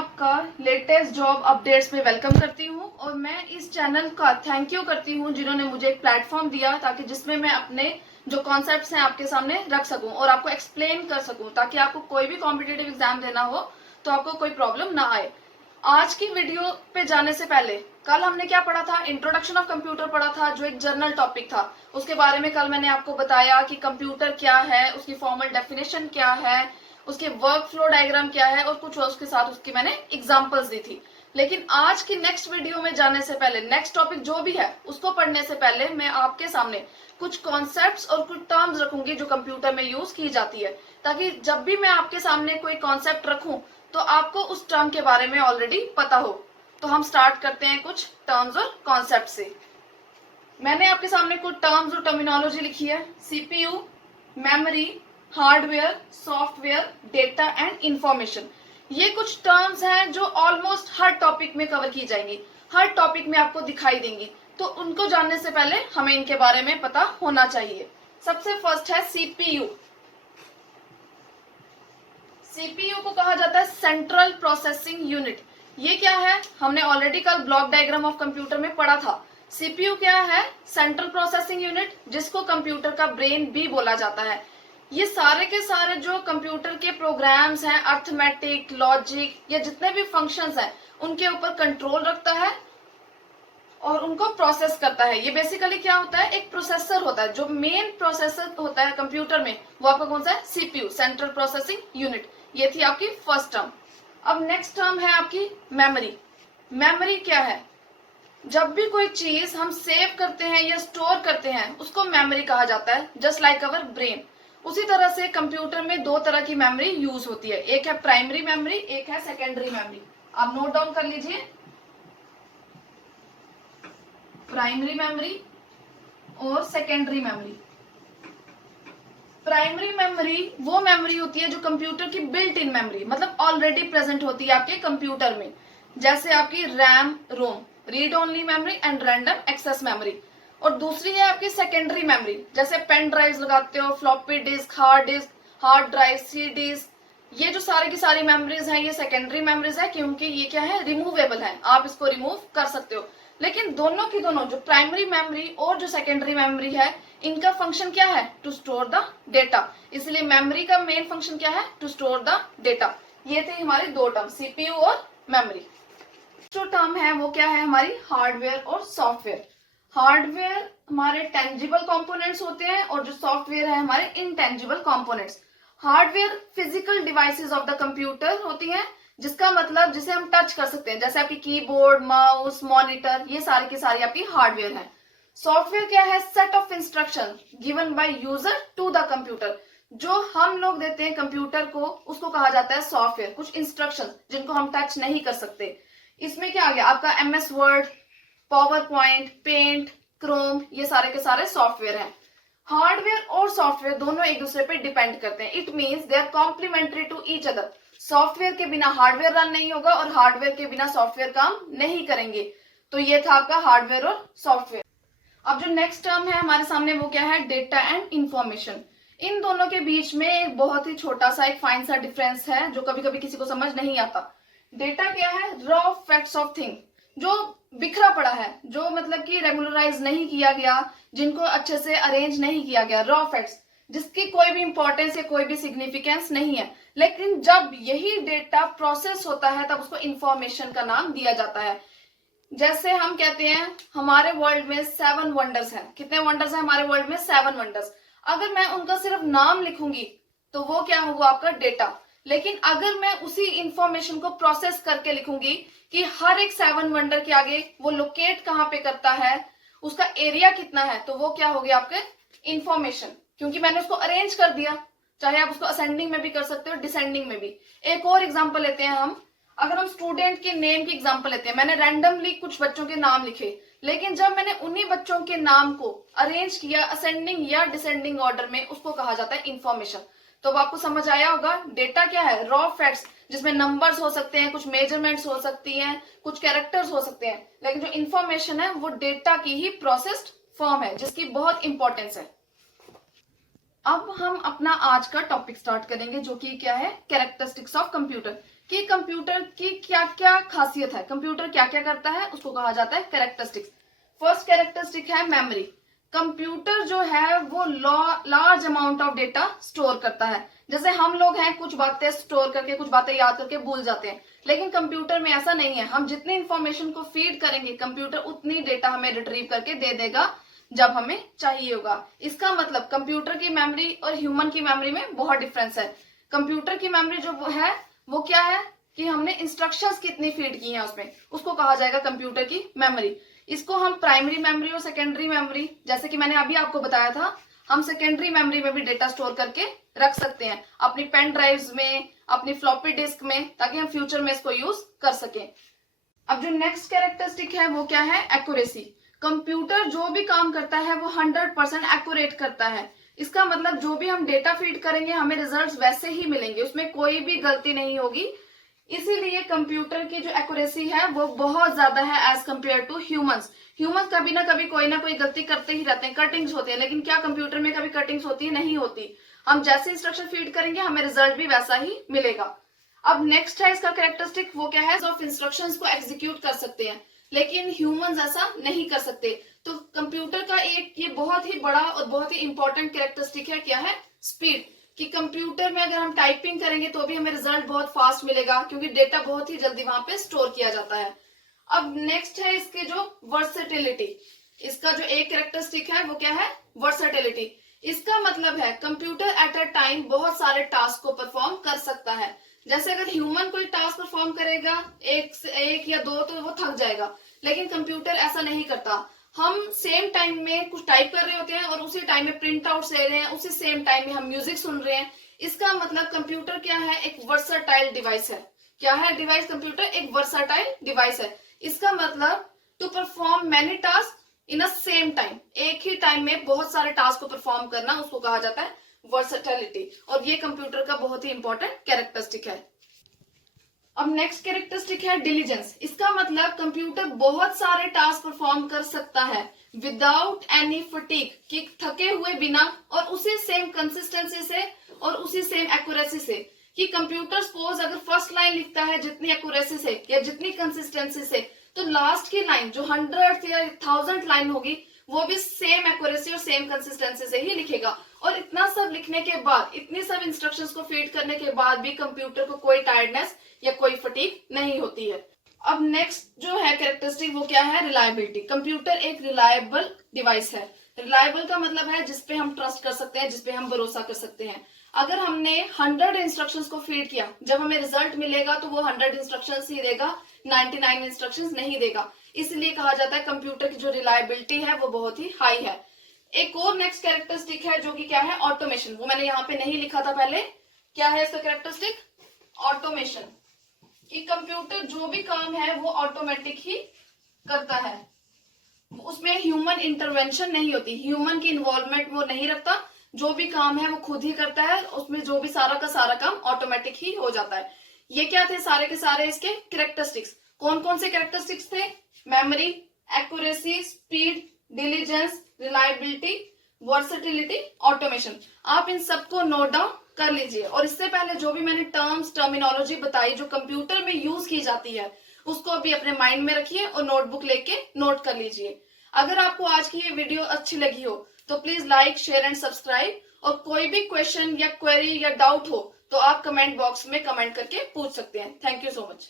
आपका latest job updates में welcome करती हूं और मैं इस चैनल का थैंक यू करती हूं जिन्होंने मुझे एक प्लेटफॉर्म दिया ताकि जिसमें मैं अपने जो कॉन्सेप्ट्स हैं आपके सामने रख सकूं और आपको एक्सप्लेन कर सकूं ताकि आपको कोई भी कॉम्पिटिटिव एग्जाम देना हो तो आपको कोई प्रॉब्लम ना आए। आज की वीडियो पे जाने से पहले कल हमने क्या पढ़ा था, इंट्रोडक्शन ऑफ कंप्यूटर पढ़ा था जो एक जर्नल टॉपिक था। उसके बारे में कल मैंने आपको बताया कि कंप्यूटर क्या है, उसकी फॉर्मल डेफिनेशन क्या है, उसके वर्क फ्लो डायग्राम क्या है और कुछ उसके साथ उसकी मैंने एग्जांपल्स दी थी। लेकिन आज की नेक्स्ट वीडियो में जाने से पहले, नेक्स्ट टॉपिक जो भी है उसको पढ़ने से पहले मैं आपके सामने कुछ कॉन्सेप्ट्स और कुछ टर्म्स रखूंगी जो कंप्यूटर में यूज की जाती है, ताकि जब भी मैं आपके सामने कोई कॉन्सेप्ट रखूं तो आपको उस टर्म के बारे में ऑलरेडी पता हो। तो हम स्टार्ट करते हैं कुछ टर्म्स और कॉन्सेप्ट से। मैंने आपके सामने कुछ टर्म्स और टर्मिनोलॉजी लिखी है। CPU, memory, hardware, software, data and information, ये कुछ टर्म्स हैं जो ऑलमोस्ट हर टॉपिक में कवर की जाएंगी, हर टॉपिक में आपको दिखाई देंगी। तो उनको जानने से पहले हमें इनके बारे में पता होना चाहिए। सबसे फर्स्ट है सीपीयू। सीपीयू को कहा जाता है सेंट्रल प्रोसेसिंग यूनिट। ये क्या है, हमने ऑलरेडी कल ब्लॉक डायग्राम ऑफ कंप्यूटर में पढ़ा था। सीपीयू क्या है, सेंट्रल प्रोसेसिंग यूनिट, जिसको कंप्यूटर का ब्रेन भी बोला जाता है। ये सारे के सारे जो कंप्यूटर के प्रोग्राम्स हैं, अर्थमेटिक, लॉजिक, या जितने भी फंक्शंस हैं उनके ऊपर कंट्रोल रखता है और उनको प्रोसेस करता है। ये बेसिकली क्या होता है, एक प्रोसेसर होता है। जो मेन प्रोसेसर होता है कंप्यूटर में वो आपका कौन सा है, सीपीयू, सेंट्रल प्रोसेसिंग यूनिट। ये थी आपकी फर्स्ट टर्म। अब नेक्स्ट टर्म है आपकी मेमोरी। मेमोरी क्या है, जब भी कोई चीज हम सेव करते हैं या स्टोर करते हैं उसको मेमोरी कहा जाता है, जस्ट लाइक अवर ब्रेन। उसी तरह से कंप्यूटर में दो तरह की मेमोरी यूज होती है, एक है प्राइमरी मेमोरी, एक है सेकेंडरी मेमोरी। आप नोट डाउन कर लीजिए, प्राइमरी मेमोरी और सेकेंडरी मेमोरी। प्राइमरी मेमोरी वो मेमोरी होती है जो कंप्यूटर की बिल्ट इन मेमोरी, मतलब ऑलरेडी प्रेजेंट होती है आपके कंप्यूटर में, जैसे आपकी RAM, ROM, read only memory and random access memory. और दूसरी है आपकी सेकेंडरी मेमोरी, जैसे पेन ड्राइव्स लगाते हो, floppy disk, hard drive, CDs, ये जो सारी की सारी मेमोरीज हैं ये सेकेंडरी मेमोरीज है, क्योंकि ये क्या है, रिमूवेबल है, आप इसको रिमूव कर सकते हो। लेकिन दोनों की दोनों, जो प्राइमरी मेमोरी और जो सेकेंडरी मेमोरी है, इनका फंक्शन क्या है, टू स्टोर द डेटा। इसलिए मेमोरी का मेन फंक्शन क्या है, टू स्टोर द डेटा। ये थे हमारी दो टर्म, सीपीयू और मेमोरी। जो टर्म है वो क्या है, हमारी हार्डवेयर और सॉफ्टवेयर। हार्डवेयर हमारे टेंजिबल कंपोनेंट्स होते हैं और जो सॉफ्टवेयर है हमारे intangible components. Hardware physical devices of the computer होती हैं, जिसका मतलब जिसे हम टच कर सकते हैं, जैसे आपकी कीबोर्ड, माउस, मॉनिटर, ये सारी की सारी आपकी हार्डवेयर है। सॉफ्टवेयर क्या है, set of instruction given by user to the computer. जो हम लोग देते हैं कंप्यूटर को उसको कहा जाता है सॉफ्टवेयर, कुछ इंस्ट्रक्शन जिनको हम टच नहीं कर सकते। इसमें क्या आ गया आपका MS Word, PowerPoint, paint, Chrome, ये सारे के सारे सॉफ्टवेयर हैं। हार्डवेयर और सॉफ्टवेयर दोनों एक दूसरे पे डिपेंड करते हैं। It means they are complementary to each other. Software के बिना हार्डवेयर रन नहीं होगा और हार्डवेयर के बिना सॉफ्टवेयर काम नहीं करेंगे। तो ये था आपका हार्डवेयर और सॉफ्टवेयर। अब जो नेक्स्ट टर्म है हमारे सामने वो क्या है, डेटा एंड इंफॉर्मेशन। इन दोनों के बीच में एक बहुत ही छोटा सा, एक फाइन सा डिफरेंस है जो कभी कभी किसी को समझ नहीं आता। डेटा क्या है, रॉ फैक्ट्स ऑफ थिंग, जो बिखरा पड़ा है, जो मतलब कि रेगुलराइज नहीं किया गया, जिनको अच्छे से अरेंज नहीं किया गया, रॉ फैक्ट्स, जिसकी कोई भी इंपॉर्टेंस या कोई भी सिग्निफिकेंस नहीं है। लेकिन जब यही डेटा प्रोसेस होता है तब उसको इंफॉर्मेशन का नाम दिया जाता है। जैसे हम कहते हैं हमारे वर्ल्ड में 7 वंडर्स हैं। कितने वंडर्स हैं हमारे वर्ल्ड में, 7 वंडर्स। अगर मैं उनका सिर्फ नाम लिखूंगी तो वो क्या हुआ, आपका डेटा। लेकिन अगर मैं उसी इंफॉर्मेशन को प्रोसेस करके लिखूंगी कि हर एक 7 वंडर के आगे वो लोकेट कहाँ पे करता है, उसका एरिया कितना है, तो वो क्या हो गया आपके इंफॉर्मेशन, क्योंकि मैंने उसको अरेंज कर दिया। चाहे आप उसको असेंडिंग में भी कर सकते हो, डिसेंडिंग में भी। एक और एग्जांपल लेते हैं हम, अगर हम स्टूडेंट के नेम की एग्जांपल लेते हैं, मैंने रैंडमली कुछ बच्चों के नाम लिखे, लेकिन जब मैंने उन्हीं बच्चों के नाम को अरेंज किया असेंडिंग या डिसेंडिंग ऑर्डर में, उसको कहा जाता है इंफॉर्मेशन। तो अब आपको समझ आया होगा, डेटा क्या है, रॉ फैक्ट्स, जिसमें नंबर्स हो सकते हैं, कुछ मेजरमेंट्स हो सकती हैं, कुछ कैरेक्टर्स हो सकते हैं। लेकिन जो इंफॉर्मेशन है वो डेटा की ही प्रोसेस्ड फॉर्म है, जिसकी बहुत इंपॉर्टेंस है। अब हम अपना आज का टॉपिक स्टार्ट करेंगे जो कि क्या है, कैरेक्टरिस्टिक्स ऑफ कंप्यूटर। कि कंप्यूटर की क्या क्या खासियत है, कंप्यूटर क्या क्या करता है, उसको कहा जाता है कैरेक्टरिस्टिक्स। फर्स्ट कैरेक्टरिस्टिक है मेमोरी। कंप्यूटर जो है वो large amount of data store करता है। जैसे हम लोग हैं कुछ बातें स्टोर करके, कुछ बातें याद करके भूल जाते हैं, लेकिन कंप्यूटर में ऐसा नहीं है। हम जितनी इंफॉर्मेशन को फीड करेंगे कंप्यूटर उतनी डेटा हमें रिट्रीव करके दे देगा जब हमें चाहिए होगा। इसका मतलब कंप्यूटर की मेमोरी और ह्यूमन की मेमोरी में बहुत डिफरेंस है। कंप्यूटर की मेमोरी जो है वो क्या है कि हमने इंस्ट्रक्शंस कितनी फीड की हैं उसमें, उसको कहा जाएगा कंप्यूटर की मेमोरी। इसको हम प्राइमरी मेमोरी और सेकेंडरी मेमोरी, जैसे कि मैंने अभी आपको बताया था, हम सेकेंडरी मेमोरी में भी डेटा स्टोर करके रख सकते हैं अपनी पेन ड्राइव्स में, अपनी फ्लॉपी डिस्क में, ताकि हम फ्यूचर में इसको यूज कर सकें। अब जो नेक्स्ट कैरेक्टरिस्टिक है वो क्या है, एक्यूरेसी। कंप्यूटर जो भी काम करता है वो 100% एक्यूरेट करता है। इसका मतलब जो भी हम डेटा फीड करेंगे हमें रिजल्ट्स वैसे ही मिलेंगे, उसमें कोई भी गलती नहीं होगी। इसीलिए कंप्यूटर की जो एक्यूरेसी है वो बहुत ज्यादा है as compare to humans. Humans कभी ना कोई गलती करते ही रहते हैं, कटिंग्स होती है, लेकिन क्या कंप्यूटर में कभी कटिंग्स होती है? नहीं होती। हम जैसे इंस्ट्रक्शन फीड करेंगे हमें रिजल्ट भी वैसा ही मिलेगा। अब नेक्स्ट है इसका कैरेक्टरिस्टिक, वो क्या है, ऑफ इंस्ट्रक्शंस को एग्जीक्यूट कर सकते हैं, लेकिन ह्यूमंस ऐसा नहीं कर सकते। तो कंप्यूटर का एक ये बहुत ही बड़ा और बहुत ही इंपॉर्टेंट कैरेक्टरिस्टिक है, क्या है, स्पीड। कि कंप्यूटर में अगर हम टाइपिंग करेंगे तो भी हमें रिजल्ट बहुत फास्ट मिलेगा, क्योंकि डेटा बहुत ही जल्दी वहां पे स्टोर किया जाता है। अब नेक्स्ट है इसके जो वर्सेटिलिटी। इसका जो एक कैरेक्टरिस्टिक है वो क्या है, वर्सेटिलिटी। इसका मतलब है कंप्यूटर एट अ टाइम बहुत सारे टास्क को परफॉर्म कर सकता है। जैसे अगर ह्यूमन कोई टास्क परफॉर्म करेगा एक या दो तो वो थक जाएगा, लेकिन कंप्यूटर ऐसा नहीं करता। हम सेम टाइम में कुछ टाइप कर रहे होते हैं और उसी टाइम में प्रिंट आउट ले रहे हैं, उसी सेम टाइम में हम म्यूजिक सुन रहे हैं। इसका मतलब कंप्यूटर क्या है, एक वर्सटाइल डिवाइस है। क्या है डिवाइस, कंप्यूटर एक वर्सटाइल डिवाइस है। इसका मतलब to perform many task in a same time, एक ही टाइम में बहुत सारे टास्क को परफॉर्म करना, उसको कहा जाता है वर्सेटिलिटी। और ये कंप्यूटर का बहुत ही इंपॉर्टेंट कैरेक्टरिस्टिक है। अब नेक्स्ट कैरेक्टरिस्टिक है डिलीजेंस। इसका मतलब कंप्यूटर बहुत सारे टास्क परफॉर्म कर सकता है विदाउट एनी फटीग, कि थके हुए बिना, और उसी सेम कंसिस्टेंसी से और उसी सेम एक्यूरेसी से। कि कंप्यूटर सपोज अगर फर्स्ट लाइन लिखता है जितनी एक्यूरेसी से या जितनी कंसिस्टेंसी से, तो लास्ट की लाइन जो 100 या 1000 लाइन होगी वो भी सेम एक्यूरेसी और सेम कंसिस्टेंसी से ही लिखेगा। और इतना सब लिखने के बाद, इतनी सब इंस्ट्रक्शंस को फीड करने के बाद भी कंप्यूटर को कोई टायर्डनेस या कोई फटीग नहीं होती है। अब नेक्स्ट जो है कैरेक्टरिस्टिक वो क्या है, रिलायबिलिटी। कंप्यूटर एक रिलायबल डिवाइस है। रिलायबल का मतलब है जिसपे हम ट्रस्ट कर सकते हैं, जिसपे हम भरोसा कर सकते हैं। अगर हमने 100 इंस्ट्रक्शंस को फीड किया, जब हमें रिजल्ट मिलेगा तो वो 100 इंस्ट्रक्शंस ही देगा, 99 इंस्ट्रक्शंस नहीं देगा। इसलिए कहा जाता है कंप्यूटर की जो रिलायबिलिटी है वो बहुत ही हाई है। एक और नेक्स्ट कैरेक्टरिस्टिक है जो कि क्या है, ऑटोमेशन। वो मैंने यहाँ पे नहीं लिखा था पहले। क्या है इसका कैरेक्टरिस्टिक, ऑटोमेशन। कि कंप्यूटर जो भी काम है वो ऑटोमेटिक ही करता है, उसमें ह्यूमन इंटरवेंशन नहीं होती, ह्यूमन की इन्वॉल्वमेंट वो नहीं रखता। जो भी काम है वो खुद ही करता है, उसमें जो भी सारा का सारा काम ऑटोमेटिक ही हो जाता है। ये क्या थे सारे के सारे इसके कैरेक्टरिस्टिक्स। कौन कौन से कैरेक्टरिस्टिक्स थे, memory, accuracy, speed, diligence, reliability, versatility, automation. आप इन सबको नोट डाउन कर लीजिए। और इससे पहले जो भी मैंने टर्मिनोलॉजी बताई जो कंप्यूटर में यूज की जाती है, उसको भी अपने माइंड में रखिए और नोटबुक लेके नोट कर लीजिए। अगर आपको आज की ये वीडियो अच्छी लगी हो तो please like, share and subscribe. और कोई भी क्वेश्चन या क्वेरी या डाउट हो तो आप कमेंट बॉक्स में कमेंट करके पूछ सकते हैं। Thank you so much.